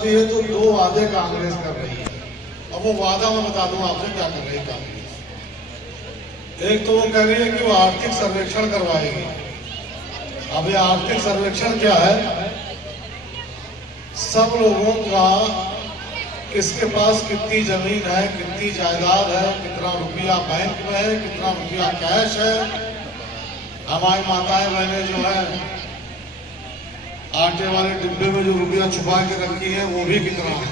बनती है तो दो वादे कांग्रेस कर रही है। अब वो वादा मैं बता दूं आपसे क्या कर रही है कांग्रेस। एक तो वो कह रही है कि वो आर्थिक सर्वेक्षण करवाएगी। अब ये आर्थिक सर्वेक्षण क्या है? सब लोगों का किसके पास कितनी जमीन है, कितनी जायदाद है, कितना रुपया बैंक में है, कितना रुपया कैश है। हमारी माताएं बहनें जो है आटे वाले डिब्बे में जो रुपया छुपा के रखी है वो भी कितना है।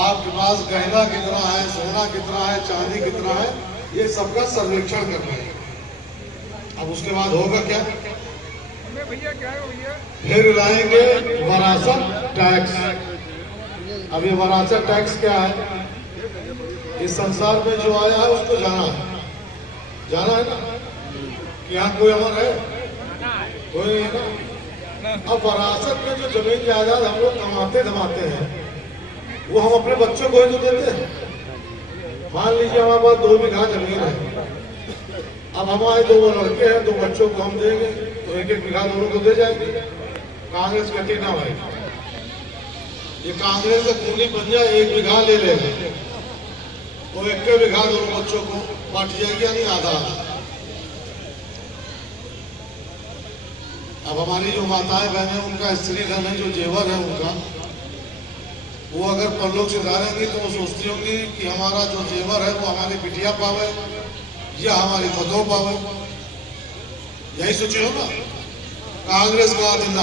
आपके पास गहना कितना है, सोना कितना है, चांदी कितना है, ये सबका सर्वेक्षण करना है। अब उसके बाद होगा क्या? भैया क्या है भैया? फिर लाएंगे वरासत टैक्स। अब ये वरासत टैक्स क्या है? इस संसार में जो आया है उसको जाना है ना कि यहाँ कोई अमर है? कोई नहीं ना। अब वरासत में जो जमीन जायदाद हम लोग कमाते धमाते हैं वो हम अपने बच्चों को ही तो देते हैं। मान लीजिए हमारे पास 2 बीघा जमीन है। अब हमारे 2 लड़के हैं, 2 बच्चों को हम देंगे तो 1-1 बीघा दोनों को दे जाएंगे। कांग्रेस कहती ना भाई, ये कांग्रेस का खूनी बन जाए 1 बीघा ले लेगा तो 1 बीघा दोनों बच्चों को बांट जाएगी, यानी आधा। अब हमारी जो माताएं बहनें उनका स्त्री धन है, जो जेवर है उनका, वो अगर परलोक से उतारेंगी तो वो सोचती होंगी कि हमारा जो जेवर है वो हमारी बिटिया पावे या हमारी पतों पावे। यही सोचे होगा कांग्रेस का आदमी।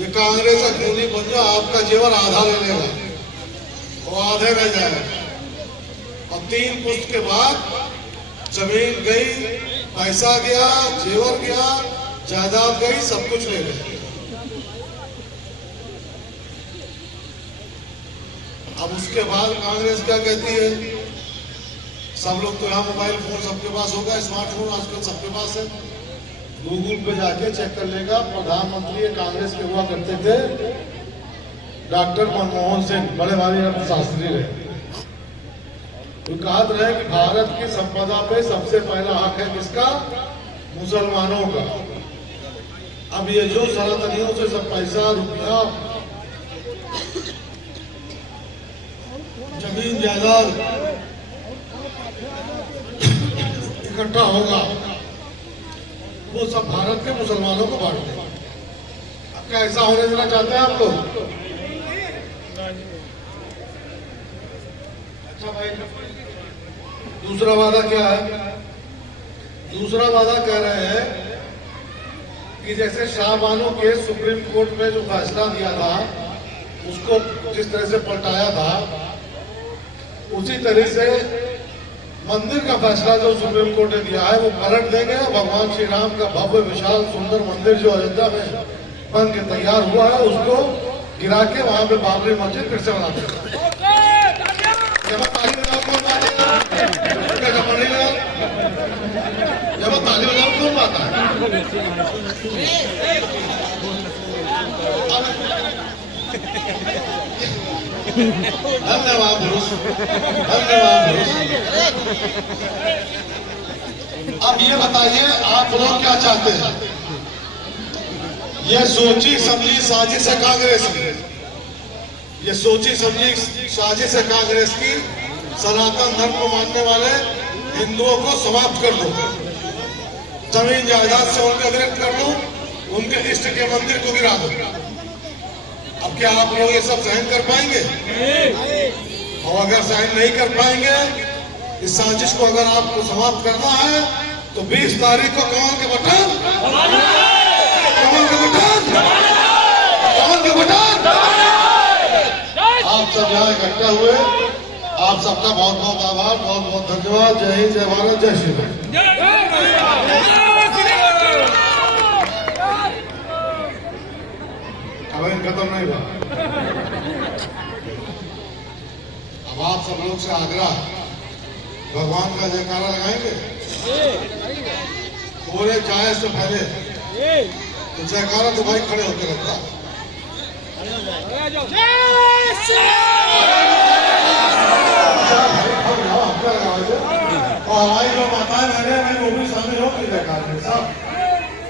ये कांग्रेस का खूनी बन जाए, आपका जेवर आधा ले लेगा, वो आधे रह जाएगा। और 3 पुश्त के बाद जमीन गई, पैसा गया, जेवर गया, जायदाद गई, सब कुछ ले गए। अब उसके बाद कांग्रेस क्या कहती है? सब लोग तो यहाँ मोबाइल फोन सबके पास होगा, स्मार्टफोन आजकल सबके पास है। गूगल पे जाके चेक कर लेगा। प्रधानमंत्री कांग्रेस के हुआ करते थे डॉक्टर मनमोहन सिंह, बड़े भारी अर्थशास्त्री रहे। तो कहा रहे कि भारत की संपदा पे सबसे पहला हक है किसका? मुसलमानों का। अब ये जो सनातनियों से सब पैसा, रुपया, जमीन जायदाद इकट्ठा होगा वो सब भारत के मुसलमानों को बांट देगा। अब क्या ऐसा होने देना चाहते हैं आप लोग? अच्छा भाई, दूसरा वादा क्या है? दूसरा वादा कह रहे हैं कि जैसे शाहबानो के सुप्रीम कोर्ट में जो फैसला दिया था उसको जिस तरह से पलटाया था, उसी तरह से मंदिर का फैसला जो सुप्रीम कोर्ट ने दिया है वो पलट देंगे। भगवान श्री राम का भव्य विशाल सुंदर मंदिर जो अयोध्या में बन के तैयार हुआ है उसको गिरा के वहां पे बाबरी मस्जिद फिर से बना देंगे। जब ताली बजाओ कौन बातेगा? जब ताली बजाओ कौन बाता है? धन्यवाद धन्यवाद। अब ये बताइए आप लोग क्या चाहते हैं? ये सोची समझी साजिश है कांग्रेस की। ये सोची समझी साजिश है कांग्रेस की। सनातन धर्म को मानने वाले हिंदुओं को समाप्त कर दो, जमीन जायदाद से उनके अतिरिक्त कर दो, उनके इष्ट के मंदिर को गिरा दो। अब क्या आप लोग ये सब सहन कर पाएंगे? और अगर सहन नहीं कर पाएंगे, इस साजिश को अगर आपको समाप्त करना है तो 20 तारीख को कमल के बटन, कमल के बटन, कमल के बटन। आप सब यहाँ इकट्ठा हुए, आप सबका बहुत बहुत आभार, बहुत बहुत धन्यवाद। जय हिंद, जय भारत, जय श्री राम। खत्म नहीं हुआ। अब आप सब लोग से आग्रह, भगवान का जयकारा लगाएंगे। पूरे जाए से पहले तो जयकारा तो भाई खड़े होकर लगता। और हमारी जो माताएं बहने हैं वो भी शामिल होगी जयकारे में। सब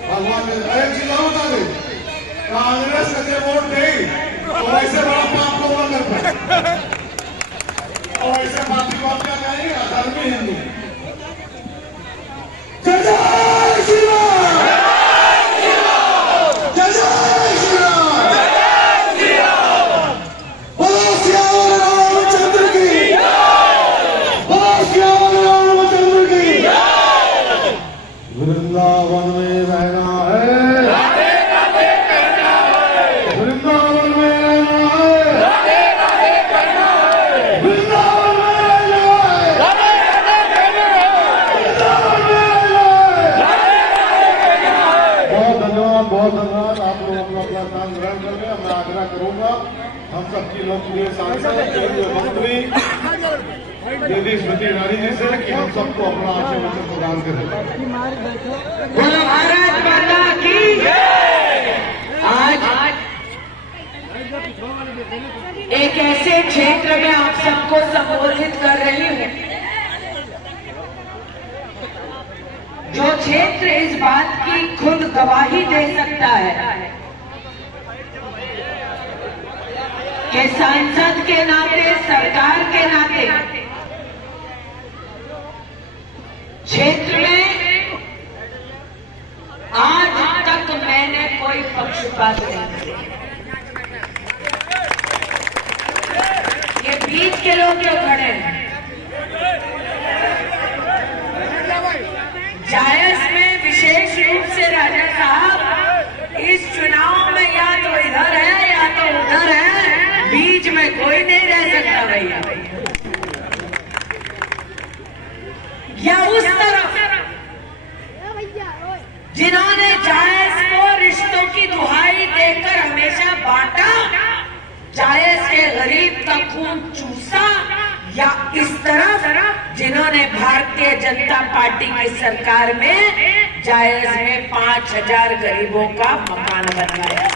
भगवान ने एक चीज और बता दी, कांग्रेस के वोट नहीं तो वैसे बड़ा पाप को ना कर पाए और ऐसे पार्टी को क्या कहेंगे अधर्मी हिंदू। जय जय श्री राम, जय जय श्री राम, बोलो सियावर रामचंद्र की, बोलो सियावर रामचंद्र की। वृंदावन में रहना है, वृंदावन में रहना है, वृंदावन में रहना है, वृंदावन में रहना है। बहुत धन्यवाद, बहुत धन्यवाद। आप लोग अपना अपना स्थान ग्रहण कर लें। मैं आग्रह करूंगा हम सबकी लोकप्रिय सांसद केंद्रीय मंत्री दीदी स्मृति ईरानी जी से कि हम सबको अपना आशीर्वाद प्रदान करें। बोलो भारत माता की जय। आज एक ऐसे क्षेत्र में आप सबको संबोधित कर रही हूँ जो क्षेत्र इस बात की खुद गवाही दे सकता है कि सांसद के नाते, सरकार के नाते क्षेत्र में आज तक मैंने कोई पक्षपात नहीं किया। ये बीच के लोग जो खड़े हैं, जायज में विशेष रूप से राजा साहब इस चुनाव में या तो इधर है या तो उधर है, बीच में कोई नहीं रह सकता भैया। या उस तरफ जिन्होंने जायज को रिश्तों की दुहाई देकर हमेशा बांटा, जायज के गरीब का खून चूसा, या इस तरफ जिन्होंने भारतीय जनता पार्टी की सरकार में जायज में 5000 गरीबों का मकान बनवाया।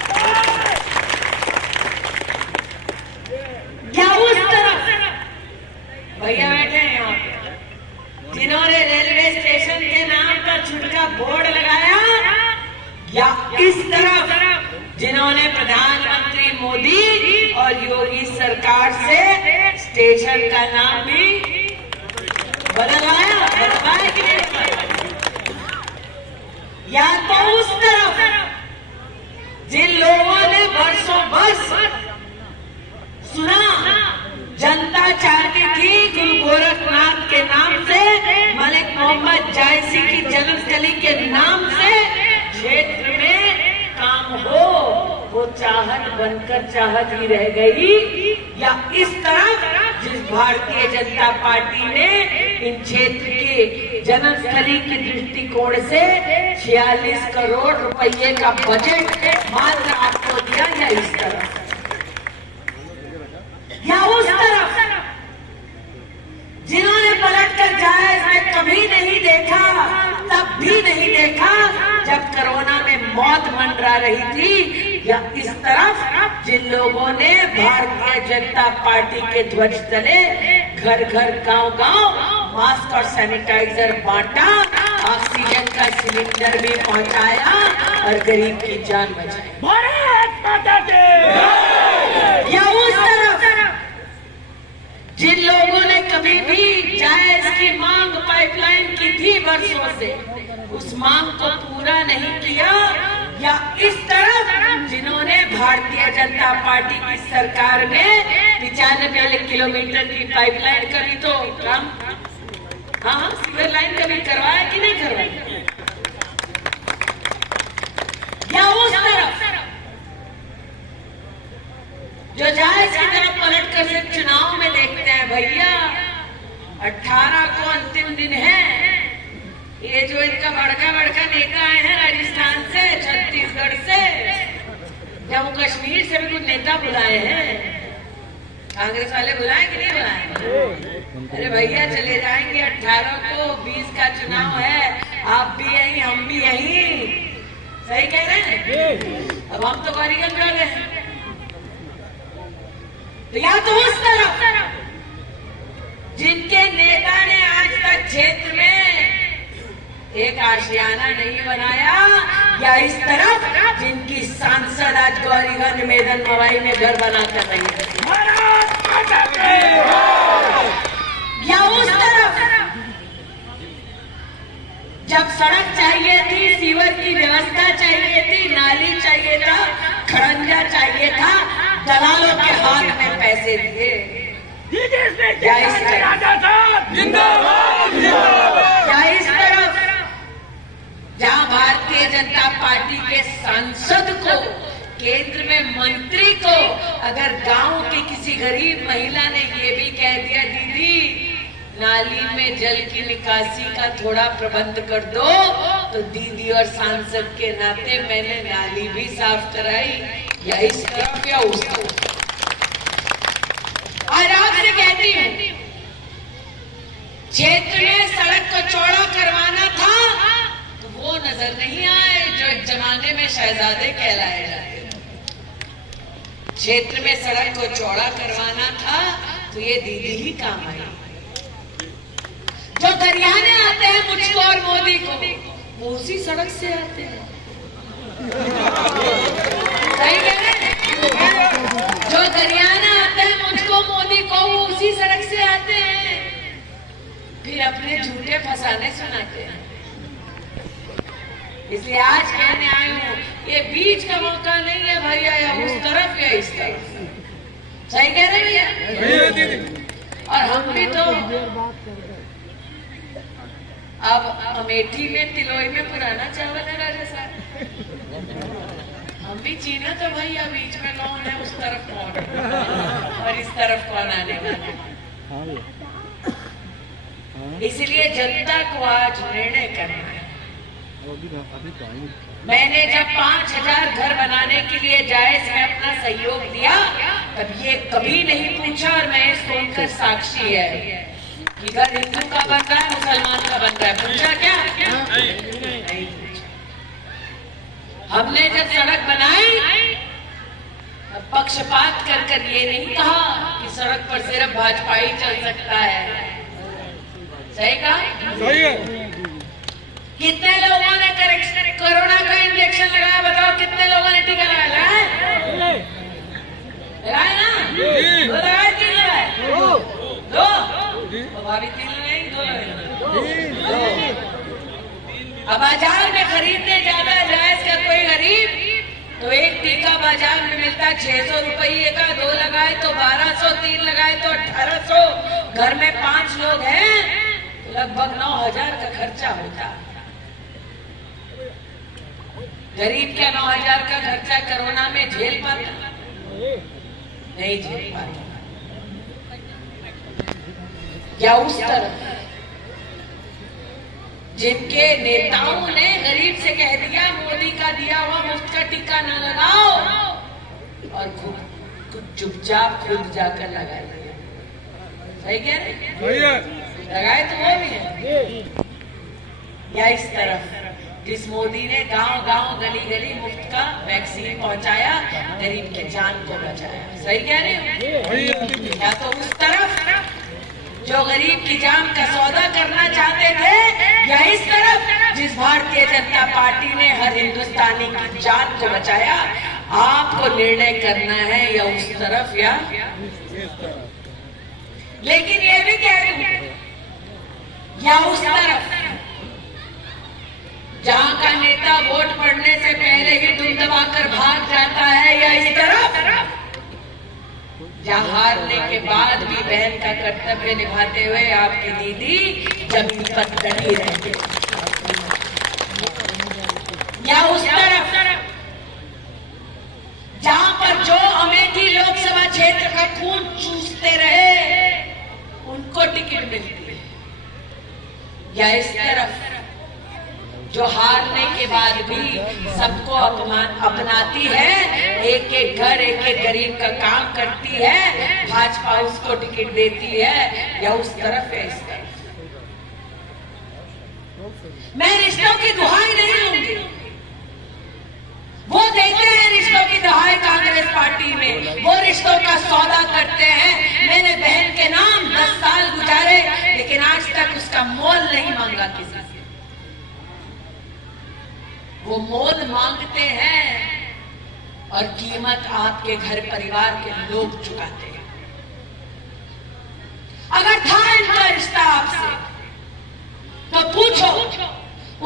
क्या उस तरफ भैया बैठे हैं यहाँ पे जिन्होंने रेलवे स्टेशन के नाम पर छुटका बोर्ड लगाया, या इस तरफ जिन्होंने प्रधानमंत्री मोदी और योगी सरकार से स्टेशन का नाम भी बदलवाया कि नहीं बदलवाया? या तो उस तरफ जिन लोगों ने वर्षों वर्ष सुना, जनता चाहती थी गुरु गोरखनाथ के नाम से, मलिक मोहम्मद जायसी की जन्मस्थली के नाम से क्षेत्र में काम हो, वो चाहत बनकर चाहत ही रह गई। या इस तरफ जिस भारतीय जनता पार्टी ने इन क्षेत्र के जन्मस्थली की दृष्टिकोण से 46 करोड़ रुपए का बजट मात्र आपको दिया, या इस तरफ या उस तरफ जिन्होंने पलटकर जायज में कभी नहीं देखा, तब भी नहीं देखा जब कोरोना में मौत मंडरा रही थी, या इस तरफ जिन लोगों ने भारतीय जनता पार्टी के ध्वज तले घर घर गांव गांव मास्क और सैनिटाइजर बांटा, ऑक्सीजन का सिलेंडर भी पहुंचाया और गरीब की जान बचाई। भारत माता की जय। या उस तरफ जिन लोगों ने कभी भी जायज की मांग पाइपलाइन की थी वर्षों से, उस मांग को पूरा नहीं किया, या इस तरफ जिन्होंने भारतीय जनता पार्टी की सरकार में 95 किलोमीटर की पाइपलाइन करी, तो काम हाँ सीवर लाइन कभी करवाया कि नहीं करवाया? या उस तरफ जो जायज की तरफ पलट कर से चुनाव में देखते हैं भैया, 18 को अंतिम दिन है। ये जो इनका बड़का नेता आए हैं राजस्थान से, छत्तीसगढ़ से, जम्मू कश्मीर से भी कुछ नेता बुलाए हैं, कांग्रेस वाले बुलाए कि नहीं बुलाए? अरे भैया चले जाएंगे 18 को, 20 का चुनाव है, आप भी यहीं हम भी यहीं, सही कह रहे हैं? अब हम तो बारीगंज वाले हैं। तो या तो उस तरफ जिनके नेता ने आज तक क्षेत्र में एक आशियाना नहीं बनाया, या इस तरफ जिनकी सांसद आज गौरीगंज मेदन मवाई में घर बनाकर रही है, या उस तरफ जब सड़क चाहिए थी, सीवर की व्यवस्था चाहिए थी, नाली चाहिए था, खड़ंजा चाहिए था, दलालों के हाथ में पैसे दिए। या इस तरफ जहां भारतीय जनता पार्टी के सांसद को, केंद्र में मंत्री को अगर गांव की किसी गरीब महिला ने ये भी कह दिया, दीदी नाली में जल की निकासी का थोड़ा प्रबंध कर दो, तो दीदी और सांसद के नाते मैंने नाली भी साफ कराई, या इस तरफ या उस तरफ। आज आपसे कहती हूँ, क्षेत्र में सड़क को चौड़ा करवाना था तो वो नजर नहीं आए जो एक जमाने में शहजादे कहलाए जाते। क्षेत्र में सड़क को चौड़ा करवाना था तो ये दीदी ही काम आई। जो गरियाने आते हैं मुझको और मोदी को, वो उसी सड़क से आते हैं। सही कह रहे हैं? जो गरियाना आते हैं मुझको मोदी को, वो उसी सड़क से आते हैं, फिर अपने झूठे फसाने सुनाते हैं। इसलिए आज कहने आई हूँ, ये बीच का मौका नहीं है भैया, या उस तरफ या इस तरफ। सही कह रहे भैया? और हम भी तो अब अमेठी में, तिलोई में पुराना चावल है राजा साहब। हम भी चीना तो भैया बीच में कौन है, उस तरफ कौन है और इस तरफ कौन आने वाला। इसलिए जनता को आज निर्णय करना है। मैंने जब 5000 घर बनाने के लिए जायज में अपना सहयोग दिया, तब ये कभी नहीं पूछा, और मैं सुनकर साक्षी है कि घर हिंदू का बन रहा है, मुसलमान का बन रहा है। पूछा क्या? नहीं पूछा। हमने जब सड़क बनाई, पक्षपात कर ये नहीं कहा कि सड़क पर सिर्फ भाजपा ही चल सकता है। सही कहा? सही है। कितने लोगों ने कोरोना का इंजेक्शन लगाया? बताओ कितने लोगों ने टीका लगाया? लगाया ना? दो लगाए, 3 लगाए? 2? भाभी 3 लगाई, 2 लगाए। अब बाजार में खरीदने ज्यादा जायज का कोई गरीब, तो एक टीका बाजार में मिलता 600 रुपये का, 2 लगाए तो 1200, 3 लगाए तो 1800। घर में 5 लोग हैं तो लगभग 9000 का खर्चा होता। गरीब क्या 9000 का खर्चा कोरोना में झेल पाता? नहीं झेल पाता। या उस तरफ जिनके नेताओं ने गरीब से कह दिया, मोदी का दिया हुआ मुफ्त का टीका न लगाओ, और खुद चुपचाप खुद जाकर लगाए। सही कह रहे? लगाए तो वो भी है। या इस तरफ जिस मोदी ने गांव गांव गली गली मुफ्त का वैक्सीन पहुंचाया, गरीब की जान को बचाया। सही कह रहे हो? या तो उस तरफ जो गरीब की जान का सौदा करना चाहते थे, या इस तरफ जिस भारतीय जनता पार्टी ने हर हिंदुस्तानी की जान को बचाया। आपको निर्णय करना है, या उस तरफ या लेकिन ये भी कह रही हूं, या उस तरफ जहां का नेता वोट पड़ने से पहले ही दुम दबाकर भाग जाता है, या इस तरफ जहां हारने के बाद भी बहन का कर्तव्य निभाते हुए आपकी दीदी जमीन पर डटी रहती है। या उस तरफ जहां पर जो अमेठी लोकसभा क्षेत्र का खून चूसते रहे उनको टिकट मिलती है। या इस तरफ जो हारने के बाद भी सबको अपनाती है, एक एक घर एक एक गरीब का काम करती है, भाजपा उसको टिकट देती है। या उस तरफ है इस तरफ। मैं रिश्तों की दुहाई नहीं लूंगी, वो देते हैं रिश्तों की दुहाई कांग्रेस पार्टी में, वो रिश्तों का सौदा करते हैं। मैंने बहन के नाम 10 साल गुजारे, लेकिन आज तक उसका मोल नहीं मांगा किसी से। वो मोल मांगते हैं और कीमत आपके घर परिवार के लोग चुकाते हैं। अगर था इनका रिश्ता आपसे तो पूछो,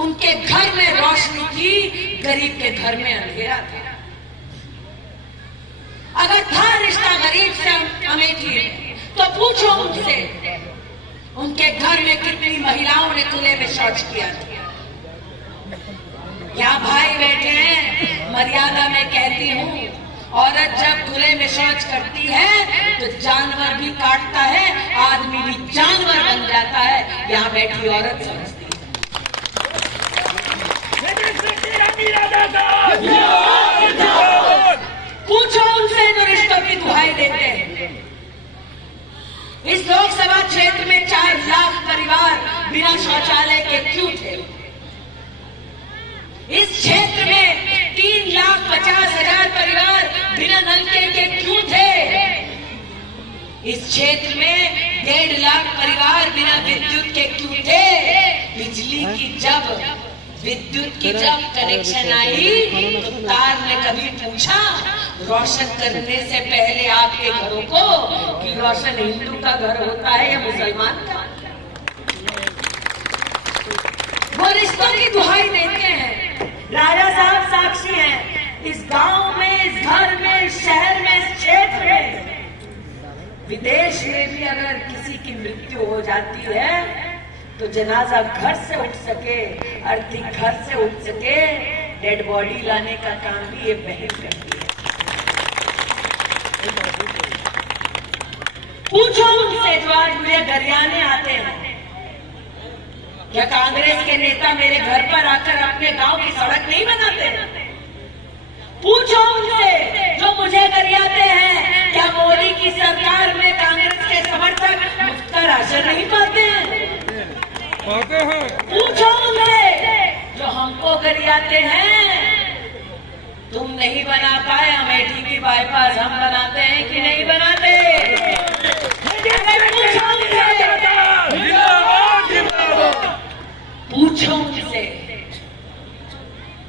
उनके घर में रोशनी थी, गरीब के घर में अंधेरा था। अगर था रिश्ता गरीब से अमेठी तो पूछो उनसे, उनके घर में कितनी महिलाओं ने खुले में शौच किया था। क्या भाई बैठे हैं, मर्यादा में कहती हूँ, औरत जब खुले में शौच करती है तो जानवर भी काटता है, आदमी भी जानवर बन जाता है। यहाँ बैठी औरत समझती है। पूछो उनसे जो रिश्तों की दुहाई देते हैं। इस लोकसभा क्षेत्र में 4 लाख परिवार बिना शौचालय के क्यों थे? इस क्षेत्र में 3,50,000 परिवार बिना नलके के क्यों थे? इस क्षेत्र में 1.5 लाख परिवार बिना विद्युत के क्यों थे? विद्युत की जब कनेक्शन आई तो तार ने कभी पूछा रोशन करने से पहले आपके घरों को कि रोशन हिंदू का घर होता है या मुसलमान का? वो रिश्तों की दुहाई देते हैं। राजा साहब साक्षी हैं। इस गांव में, इस घर में, इस शहर में, इस क्षेत्र में, विदेश में भी अगर किसी की मृत्यु हो जाती है तो जनाजा घर से उठ सके, अर्थी घर से उठ सके, डेड बॉडी लाने का काम भी ये बहन करती है। पूछो उनसे जो आज मुझे गरियाने आते हैं, क्या कांग्रेस के नेता मेरे घर पर आकर अपने गांव की सड़क नहीं बनाते? पूछो उनसे जो मुझे गरियाते हैं, क्या मोदी की सरकार में कांग्रेस के समर्थक मुफ्त का राशन नहीं पाते हैं? पूछो उनसे जो हमको गरियाते हैं, तुम नहीं बना पाए अमेठी की बाईपास, हम बनाते हैं कि नहीं बनाते? पूछो उनसे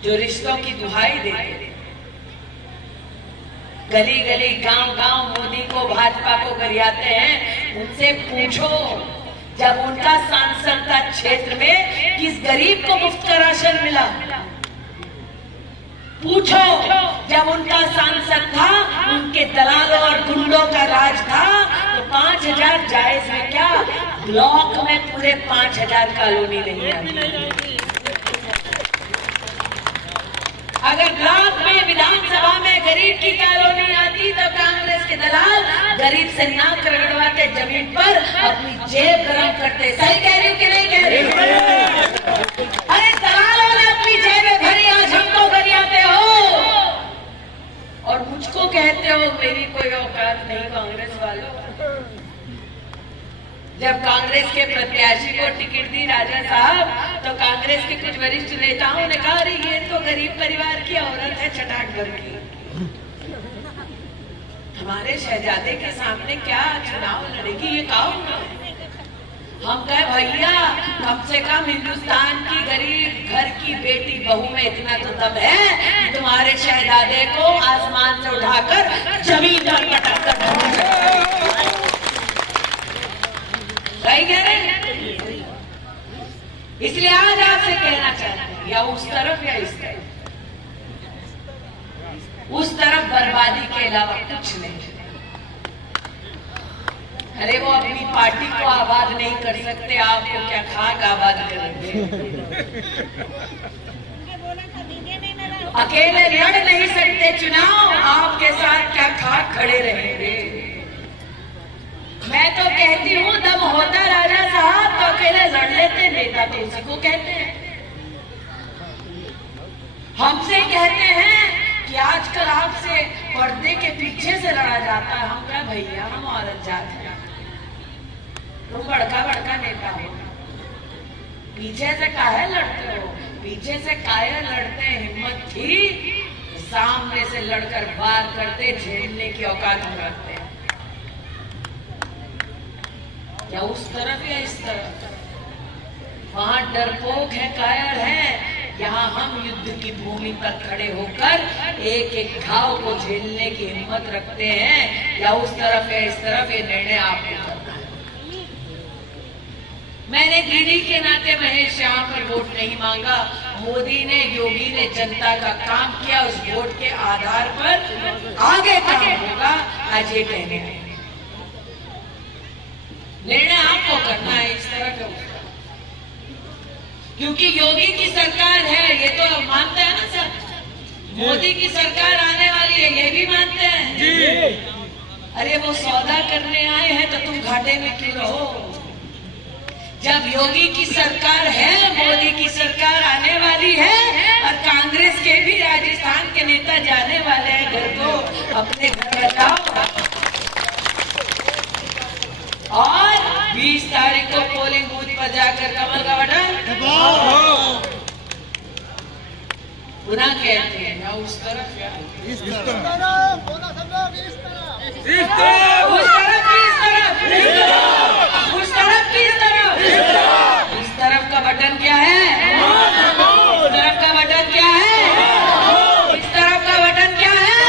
जो रिश्तों की दुहाई देते, गली गली गांव गांव मोदी को, भाजपा को गरियाते हैं, उनसे पूछो जब उनका सांसद था क्षेत्र में किस गरीब को मुफ्त का राशन मिला? पूछो जब उनका सांसद था, उनके दलालों और गुंडों का राज था तो 5,000 जायज में क्या ब्लॉक में पूरे 5,000 कॉलोनी नहीं आई? अगर ब्लॉक में, विधानसभा में गरीब की कॉलोनी आती तो कांग्रेस के दलाल गरीब से नाक रगड़वाते, जमीन पर अपनी जेब गरम करते। सही कह रही हूँ कि नहीं कह रही? अरे दलालों ने अपनी जेबें भरी, आज हमको गरियाते हो और मुझको कहते हो मेरी कोई औकात नहीं। कांग्रेस वालों, जब कांग्रेस के प्रत्याशी को टिकट दी राजा साहब तो कांग्रेस के कुछ वरिष्ठ नेताओं ने कहा अरे ये तो गरीब परिवार की औरत है, चटाक भर की, हमारे शहजादे के सामने क्या चुनाव लड़ेगी, ये कौन है? हम कहे भैया कम से कम हिंदुस्तान की गरीब घर की बेटी बहू में इतना तो दम है कि तुम्हारे शहजादे को आसमान से उठाकर जमीन पर पटक कर सही कह रहे हैं। इसलिए आज आपसे कहना चाहते हैं या उस तरफ या इस तरफ, उस तरफ बर्बादी के अलावा कुछ नहीं। अरे वो अपनी पार्टी को आबाद नहीं कर सकते, आपको क्या खाक आबाद करेंगे? अकेले लड़ नहीं सकते चुनाव, आपके साथ क्या खाक खड़े रहेंगे? मैं तो कहती हूँ दम होता राजा साहब तो अकेले लड़ लेते, नेता तो उसी को कहते हैं। हमसे कहते हैं कि आजकल आपसे पर्दे के पीछे से लड़ा जाता है। हम क्या भैया, हम औरत जात हैं, तुम बड़का बड़का नेता हो, पीछे से काहे लड़ते हो? पीछे से काहे लड़ते? हिम्मत थी सामने से लड़कर वार करते, झेलने की औकात हम रखते हैं। या उस तरफ या इस तरफ, वहां डरपोक है, कायर है, यहाँ हम युद्ध की भूमि पर खड़े होकर एक एक घाव को झेलने की हिम्मत रखते हैं, या उस तरफ या इस तरफ, ये निर्णय आपको करना है। मैंने दीदी के नाते महेश यहाँ पर वोट नहीं मांगा। मोदी ने, योगी ने जनता का काम किया, उस वोट के आधार पर आगे काम होगा। आज ये कहने आए, निर्णय आपको करना है इस तरह का, क्योंकि योगी की सरकार है, ये तो मानते हैं ना सर। मोदी की सरकार आने वाली है, ये भी मानते हैं जी। अरे वो सौदा करने आए हैं तो तुम घाटे में क्यों रहो? जब योगी की सरकार है, मोदी की सरकार आने वाली है, और कांग्रेस के भी राजस्थान के नेता जाने वाले हैं घर को, अपने घर बचाओ। और 20 तारीख को पोलिंग बूथ पर जाकर कमल का बटन पुनः कहते हैं, या उस तरफ या इस तरफ, उस तरफ की इस तरफ, उस तरफ की इस तरफ। इस तरफ का बटन क्या है? इस तरफ का बटन क्या है? इस तरफ का बटन क्या है?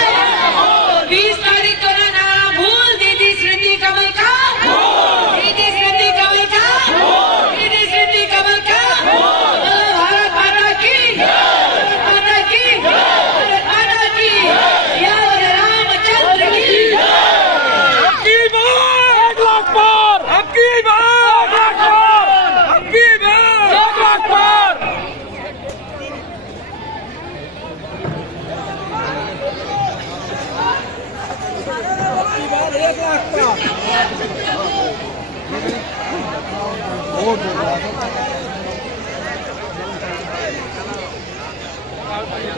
20 तारीख को ना नारा भूल, दीदी स्मृति कमल का, दीदी स्मृति कमल का, दीदी स्मृति कमल का। भारत माता की, भारत माता की, भारत माता की, या रामचंद्र की। आपकी बात 1 लाख पार, आपकी बात 1 लाख पार, आपकी बात 1 लाख पार। आपकी बात 1 लाख पार।